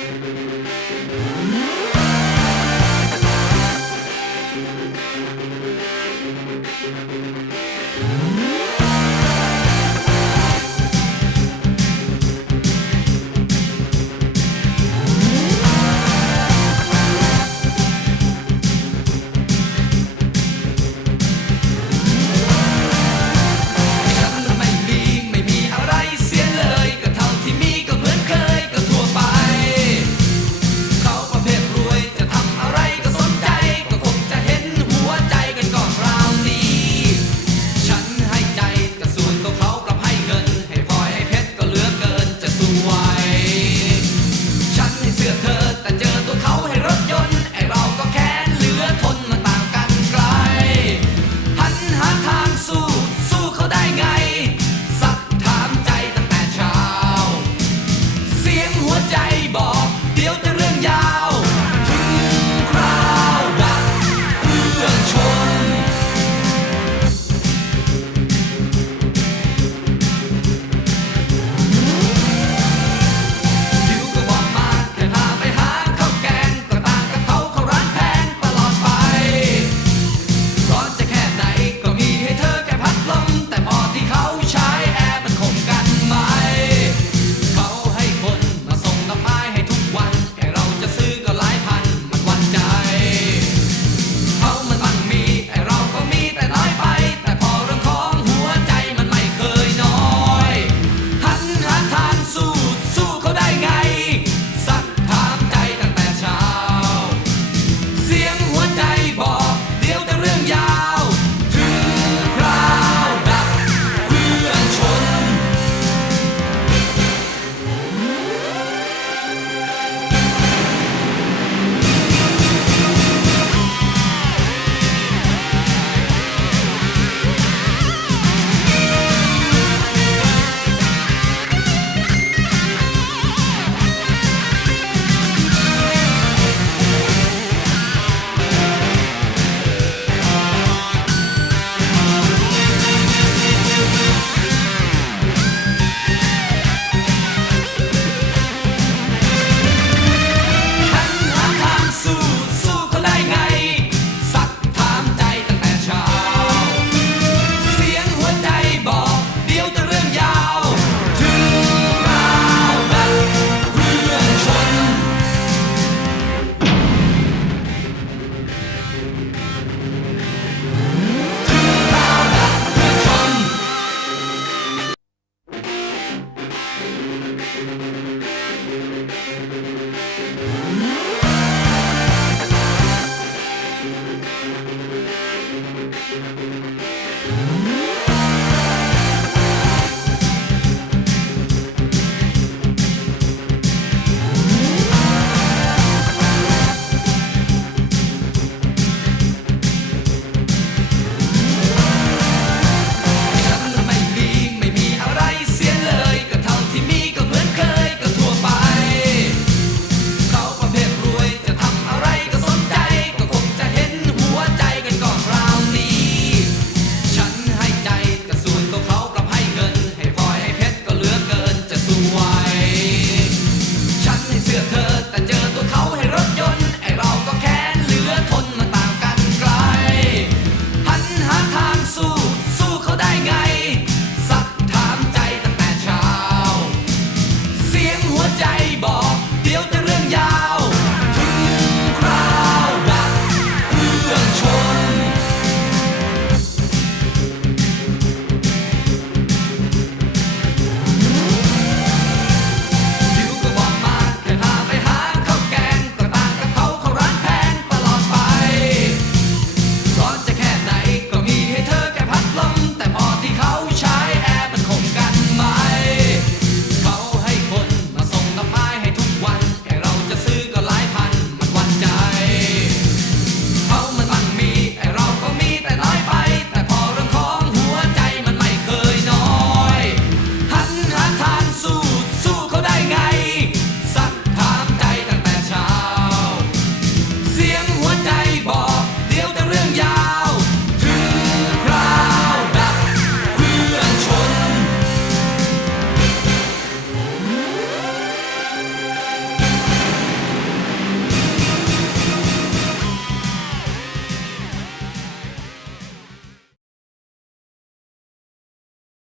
Thank you.